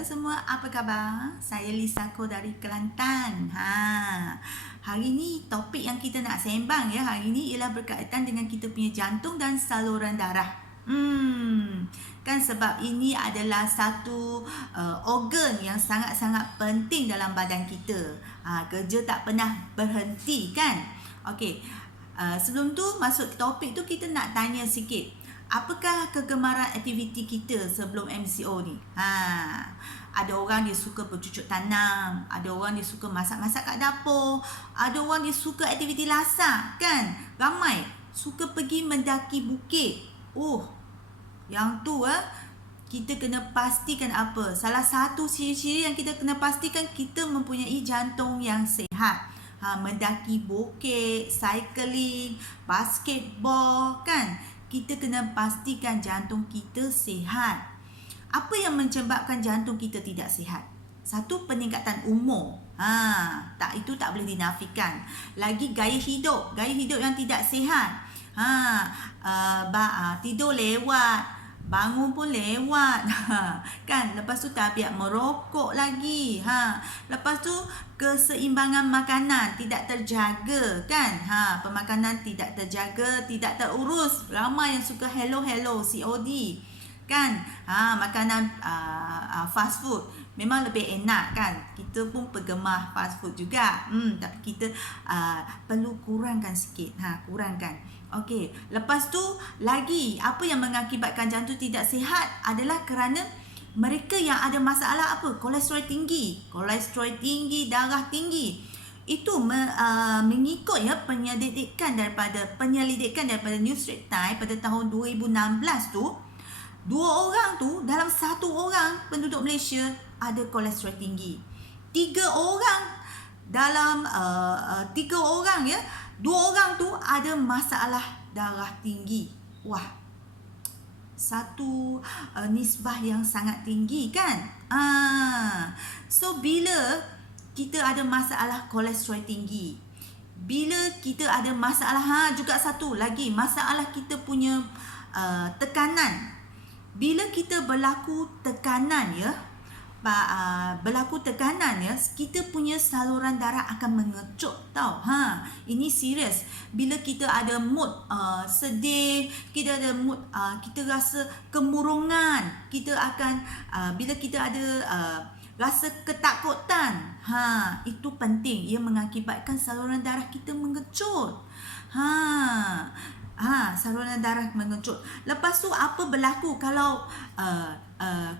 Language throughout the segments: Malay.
Halo semua, apa khabar? Saya Lisako dari Kelantan. Hari ni topik yang kita nak sembang ya hari ni ialah berkaitan dengan kita punya jantung dan saluran darah. Kan sebab ini adalah satu organ yang sangat-sangat penting dalam badan kita. Kerja tak pernah berhenti kan? Okey. Sebelum tu masuk topik tu kita nak tanya sikit. Apakah kegemaran aktiviti kita sebelum MCO ni? Ada orang dia suka bercucuk tanam, ada orang dia suka masak-masak kat dapur, ada orang dia suka aktiviti lasak kan? Ramai suka pergi mendaki bukit. Yang tu kita kena pastikan apa? Salah satu ciri-ciri yang kita kena pastikan kita mempunyai jantung yang sihat. Mendaki bukit, cycling, basketball kan? Kita kena pastikan jantung kita sihat. Apa yang menyebabkan jantung kita tidak sihat? Satu, peningkatan umur. Itu tak boleh dinafikan. Lagi gaya hidup yang tidak sihat. Tidur lewat, bangun pun lewat. Kan? Lepas tu tabiat merokok lagi. Lepas tu keseimbangan makanan tidak terjaga kan? Pemakanan tidak terjaga, tidak terurus. Ramai yang suka hello COD kan? Makanan fast food memang lebih enak kan? Kita pun penggemar fast food juga. Tapi kita perlu kurangkan sikit. Kurangkan. Okey, lepas tu lagi apa yang mengakibatkan jantung tidak sihat adalah kerana mereka yang ada masalah apa? Kolesterol tinggi, darah tinggi. Itu mengikut penyelidikan daripada New Straits Times pada tahun 2016 tu, 2 orang tu dalam 1 orang penduduk Malaysia ada kolesterol tinggi. 3 orang dalam 3 orang 2 orang tu ada masalah darah tinggi. Satu nisbah yang sangat tinggi kan? So bila kita ada masalah kolesterol tinggi, bila kita ada masalah juga satu lagi masalah kita punya tekanan. Bila kita berlaku tekanan kita punya saluran darah akan mengecut tau. Ini serius. Bila kita ada mood sedih, kita ada mood kita rasa kemurungan, kita akan bila kita ada rasa ketakutan, itu penting. Ia mengakibatkan saluran darah kita mengecut. Saluran darah mengecut. Lepas tu apa berlaku kalau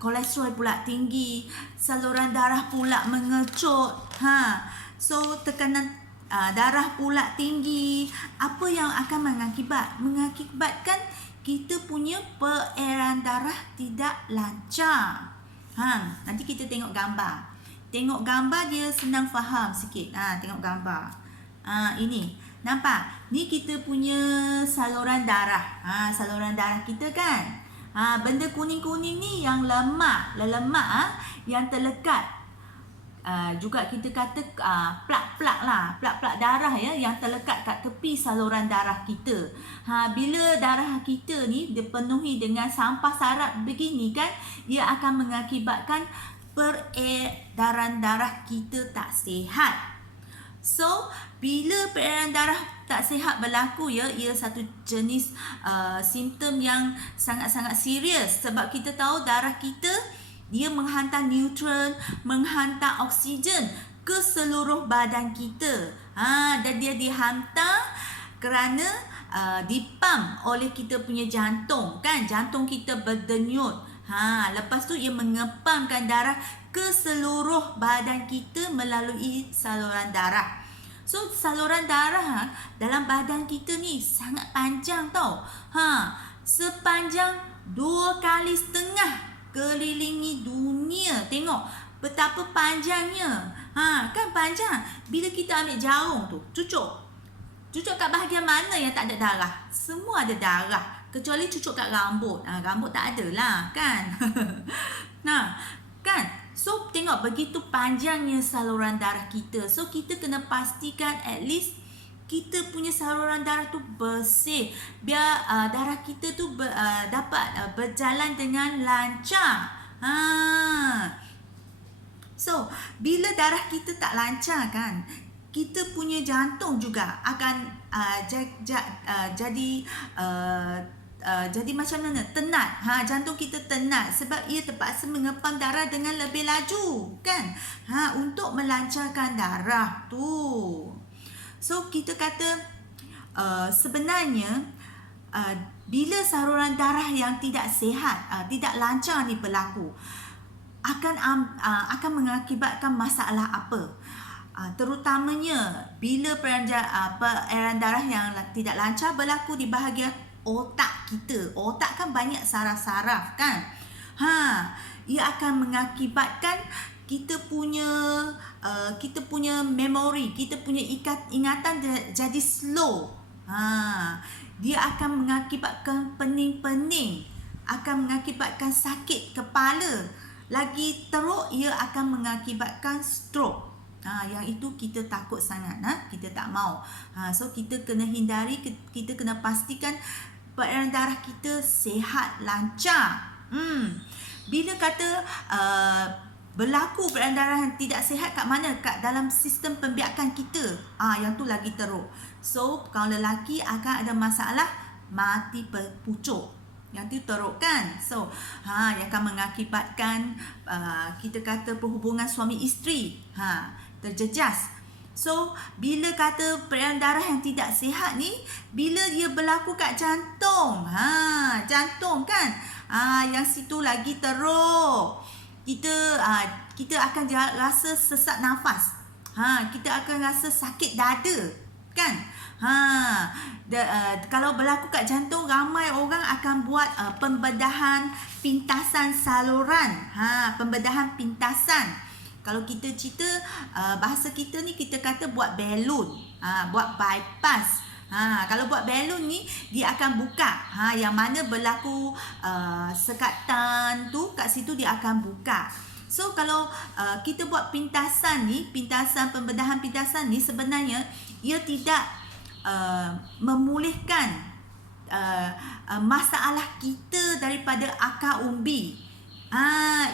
kolesterol pula tinggi, saluran darah pula mengecut. So tekanan darah pula tinggi. Apa yang akan mengakibatkan kita punya peredaran darah tidak lancar. Nanti kita tengok gambar. Tengok gambar dia senang faham sikit. Tengok gambar. Ini nampak? Ni kita punya saluran darah. Saluran darah kita kan. Benda kuning-kuning ni yang lemak yang terlekat. Juga kita kata plak-plak darah yang terlekat kat tepi saluran darah kita. Bila darah kita ni dipenuhi dengan sampah sarat begini kan, ia akan mengakibatkan peredaran darah kita tak sihat. So, bila peredaran darah tak sihat berlaku ia satu jenis simptom yang sangat-sangat serius. Sebab kita tahu darah kita dia menghantar nutrien, menghantar oksigen ke seluruh badan kita. Dan dia dihantar kerana dipam oleh kita punya jantung kan. Jantung kita berdenyut. Lepas tu ia mengepamkan darah ke seluruh badan kita melalui saluran darah. So saluran darah dalam badan kita ni sangat panjang tau. Sepanjang 2,5 kali kelilingi dunia. Tengok betapa panjangnya. Kan panjang. Bila kita ambil jarum tu, cucuk kat bahagian mana yang tak ada darah? Semua ada darah. Kecuali cucuk kat rambut. Rambut tak ada lah kan. Kan? So tengok begitu panjangnya saluran darah kita. So kita kena pastikan at least kita punya saluran darah tu bersih. Biar darah kita tu dapat berjalan dengan lancar. So, bila darah kita tak lancar kan, kita punya jantung juga akan jadi macam mana? Tenat. Jantung kita tenat sebab ia terpaksa mengepam darah dengan lebih laju kan? Untuk melancarkan darah tu. So kita kata sebenarnya bila saluran darah yang tidak sihat, tidak lancar ni berlaku, akan mengakibatkan masalah apa? Terutamanya bila peredaran darah yang tidak lancar berlaku di bahagian otak kita. Otak kan banyak saraf-saraf kan. Ia akan mengakibatkan kita punya memori, kita punya ingatan jadi slow. Dia akan mengakibatkan pening-pening, akan mengakibatkan sakit kepala. Lagi teruk, ia akan mengakibatkan stroke. Yang itu kita takut sangat, kita tak mau. So kita kena hindari, kita kena pastikan peredaran darah kita sihat, lancar. Bila kata berlaku peredaran darah yang tidak sihat kat mana? Kat dalam sistem pembiakan kita. Yang tu lagi teruk. So kalau lelaki akan ada masalah mati pucuk. Yang tu teruk kan. So yang akan mengakibatkan kita kata perhubungan suami isteri terjejas. So bila kata peredaran darah yang tidak sihat ni, bila dia berlaku kat jantung, jantung kan, yang situ lagi teruk. Kita akan rasa sesak nafas, kita akan rasa sakit dada kan. Kalau berlaku kat jantung, ramai orang akan buat pembedahan pintasan saluran. Pembedahan pintasan. Kalau kita cerita bahasa kita ni, kita kata buat belon, buat bypass. Kalau buat belon ni, dia akan buka. Yang mana berlaku sekatan tu, kat situ dia akan buka. So kalau kita buat pintasan ni, pembedahan pintasan ni, sebenarnya ia tidak memulihkan masalah kita daripada akar umbi.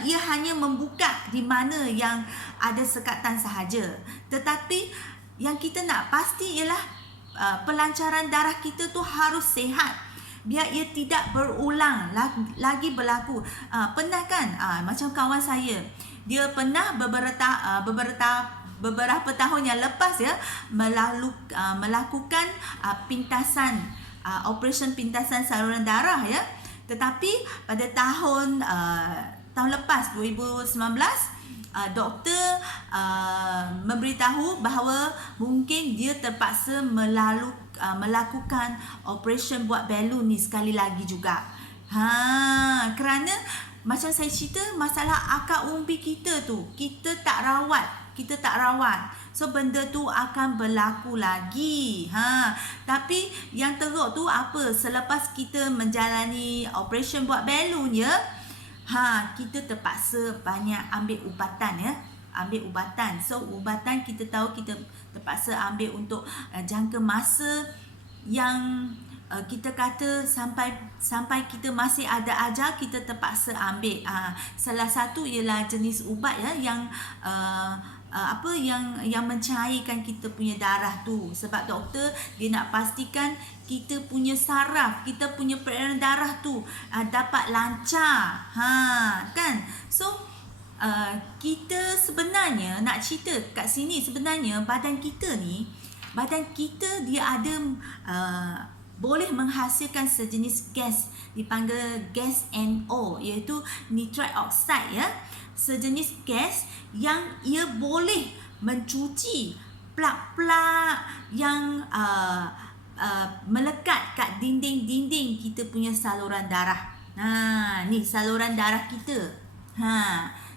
Ia hanya membuka di mana yang ada sekatan sahaja. Tetapi yang kita nak pasti ialah pelancaran darah kita tu harus sihat, biar ia tidak berulang lagi berlaku. Pernah kan macam kawan saya, dia pernah beberapa tahun yang lepas melakukan pintasan, operasi pintasan saluran darah ya. Tetapi pada tahun lepas 2019, doktor memberitahu bahawa mungkin dia terpaksa melakukan operasi buat belon ni sekali lagi juga. Kerana macam saya cerita, masalah akar umbi kita tu kita tak rawat. So benda tu akan berlaku lagi. Tapi yang teruk tu apa? Selepas kita menjalani operasi buat belon ya, kita terpaksa banyak ambil ubatan. So ubatan kita tahu kita terpaksa ambil untuk jangka masa yang kita kata sampai kita masih ada ajal, kita terpaksa ambil. Salah satu ialah jenis ubat yang yang mencairkan kita punya darah tu. Sebab doktor dia nak pastikan kita punya saraf, kita punya peredaran darah tu dapat lancar. Kan? So kita sebenarnya nak cerita kat sini, sebenarnya badan kita dia ada boleh menghasilkan sejenis gas, dipanggil gas NO, iaitu nitrite oxide ya. Sejenis gas yang ia boleh mencuci plak-plak yang melekat kat dinding-dinding kita punya saluran darah. Ni saluran darah kita.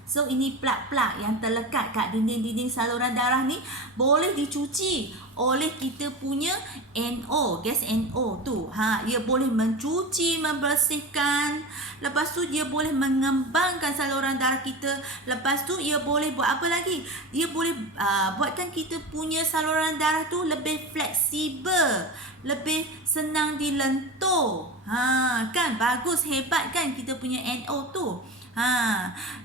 So ini plak-plak yang terlekat kat dinding-dinding saluran darah ni boleh dicuci oleh kita punya NO, gas NO tu. Ia boleh mencuci, membersihkan. Lepas tu dia boleh mengembangkan saluran darah kita. Lepas tu ia boleh buat apa lagi? Dia boleh buatkan kita punya saluran darah tu lebih fleksibel, lebih senang dilentur. Kan bagus, hebat kan kita punya NO tu.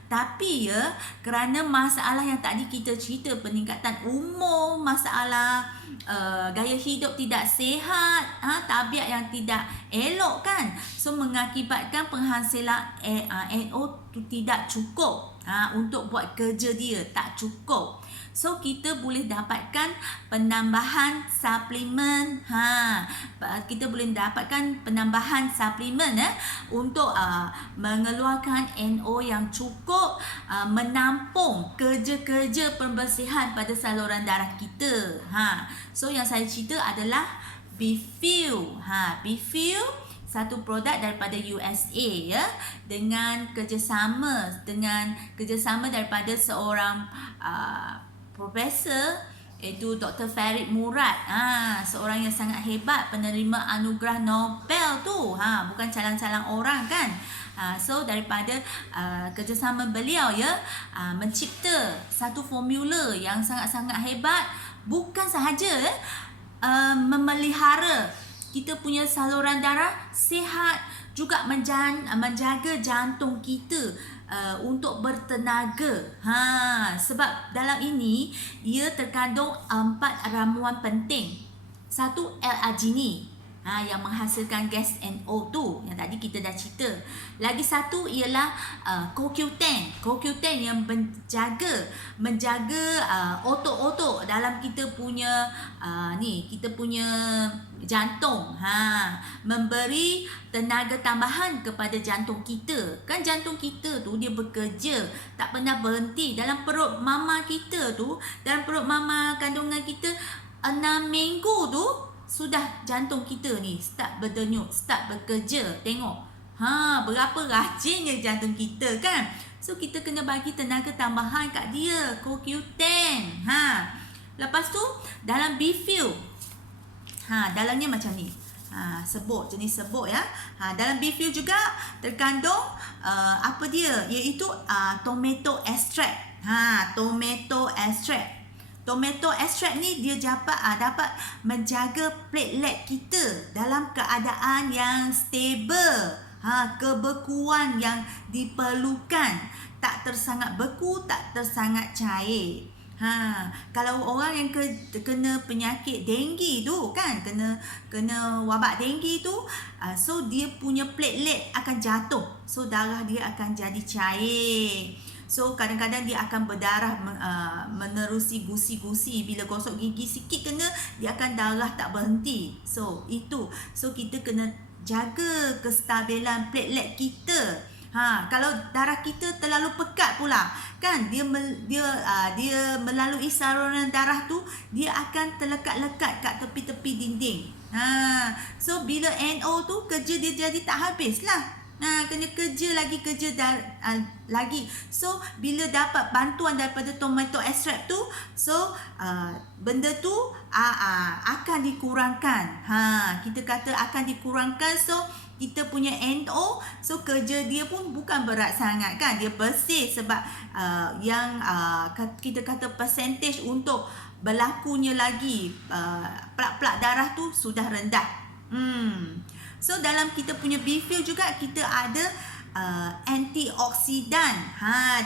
Tapi ya, kerana masalah yang tadi kita cerita, peningkatan umur, masalah gaya hidup tidak sihat, tabiat yang tidak elok kan, so mengakibatkan penghasilan NO tu tidak cukup untuk buat kerja dia, tak cukup. So kita boleh dapatkan penambahan suplemen. Kita boleh dapatkan penambahan suplemen untuk mengeluarkan NO yang cukup, menampung kerja-kerja pembersihan pada saluran darah kita. So yang saya cerita adalah Beefew. Beefew satu produk daripada USA ya, dengan kerjasama daripada seorang profesor, iaitu Dr. Farid Murad, seorang yang sangat hebat, penerima anugerah Nobel tu, bukan calang-calang orang kan. So daripada kerjasama beliau ya, mencipta satu formula yang sangat-sangat hebat, bukan sahaja memelihara kita punya saluran darah sihat, juga menjaga jantung kita untuk bertenaga. Sebab dalam ini ia terkandung 4 ramuan penting. Satu, L-arginine, yang menghasilkan gas NO tu yang tadi kita dah cerita. Lagi satu ialah CoQ10. CoQ10 yang menjaga otot-otot dalam kita punya kita punya jantung, memberi tenaga tambahan kepada jantung kita. Kan jantung kita tu dia bekerja, tak pernah berhenti. Dalam perut mama kita tu, dalam perut mama kandungan kita 6 minggu tu sudah jantung kita ni start berdenyut, start bekerja. Tengok berapa rajinnya jantung kita kan. So kita kena bagi tenaga tambahan kat dia, CoQ10. Lepas tu dalam Beefew, dalamnya macam ni, jenis sebut ya. Dalam Beefew juga terkandung apa dia, iaitu tomato extract. Tomato extract. Tomato extract ni dia dapat menjaga platelet kita dalam keadaan yang stable, kebekuan yang diperlukan, tak tersangat beku, tak tersangat cair. Kalau orang yang kena penyakit denggi tu kan, kena wabak denggi tu, so dia punya platelet akan jatuh, so darah dia akan jadi cair. So kadang-kadang dia akan berdarah menerusi gusi-gusi. Bila gosok gigi sikit kena, dia akan darah tak berhenti. So itu, so kita kena jaga kestabilan platelet kita. Kalau darah kita terlalu pekat pula kan, dia melalui saluran darah tu, dia akan terlekat-lekat kat tepi-tepi dinding. So bila NO tu kerja dia jadi tak habis lah. Kena kerja lagi. So bila dapat bantuan daripada tomato extract tu, so benda tu akan dikurangkan. Kita kata akan dikurangkan. So kita punya NO, so kerja dia pun bukan berat sangat kan, dia bersih. Sebab kita kata percentage untuk berlakunya lagi plak-plak darah tu sudah rendah. So dalam kita punya Beefew juga kita ada antioksidan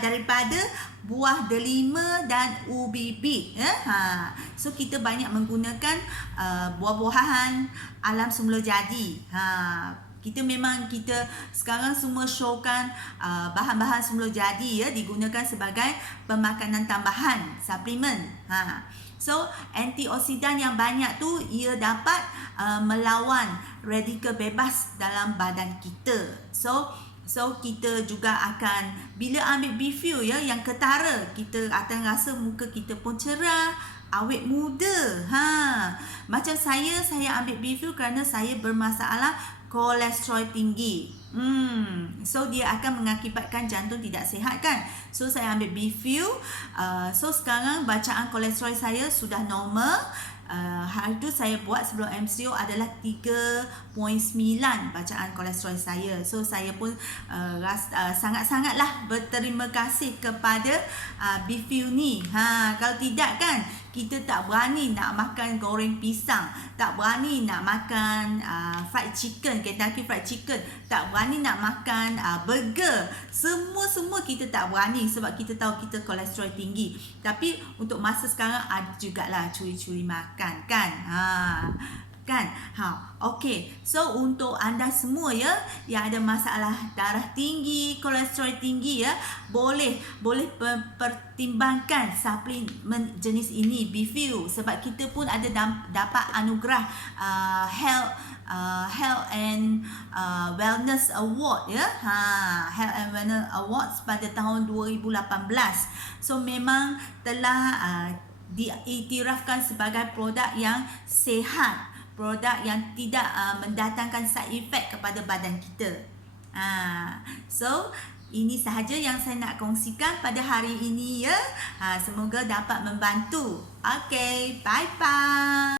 daripada buah delima dan ubi bit. So kita banyak menggunakan buah-buahan alam semula jadi. Kita sekarang semua showkan bahan-bahan semula jadi digunakan sebagai pemakanan tambahan, suplemen. So antioksidan yang banyak tu ia dapat melawan radikal bebas dalam badan kita. So kita juga akan, bila ambil Beefew yang ketara, kita akan rasa muka kita pun cerah, awet muda. Macam saya ambil Beefew kerana saya bermasalah kolesterol tinggi. So dia akan mengakibatkan jantung tidak sihat kan. So saya ambil Beefew. So sekarang bacaan kolesterol saya sudah normal. Hari tu saya buat sebelum MCO adalah 3.9 bacaan kolesterol saya. So saya pun sangat-sangatlah berterima kasih kepada Beefew ni. Kalau tidak kan, kita tak berani nak makan goreng pisang, tak berani nak makan fried chicken, Kentucky fried chicken, tak berani nak makan burger. Semua kita tak berani sebab kita tahu kita kolesterol tinggi. Tapi untuk masa sekarang ada jugalah curi-curi makan kan. Okey. So untuk anda semua ya yang ada masalah darah tinggi, kolesterol tinggi ya, boleh pertimbangkan suplemen jenis ini, BeFuel, sebab kita pun ada dapat anugerah Health and Wellness Award ya. Health and Wellness Awards pada tahun 2018. So memang telah diiktirafkan sebagai produk yang sihat, produk yang tidak mendatangkan side effect kepada badan kita. So ini sahaja yang saya nak kongsikan pada hari ini ya. Semoga dapat membantu. Okay, bye bye.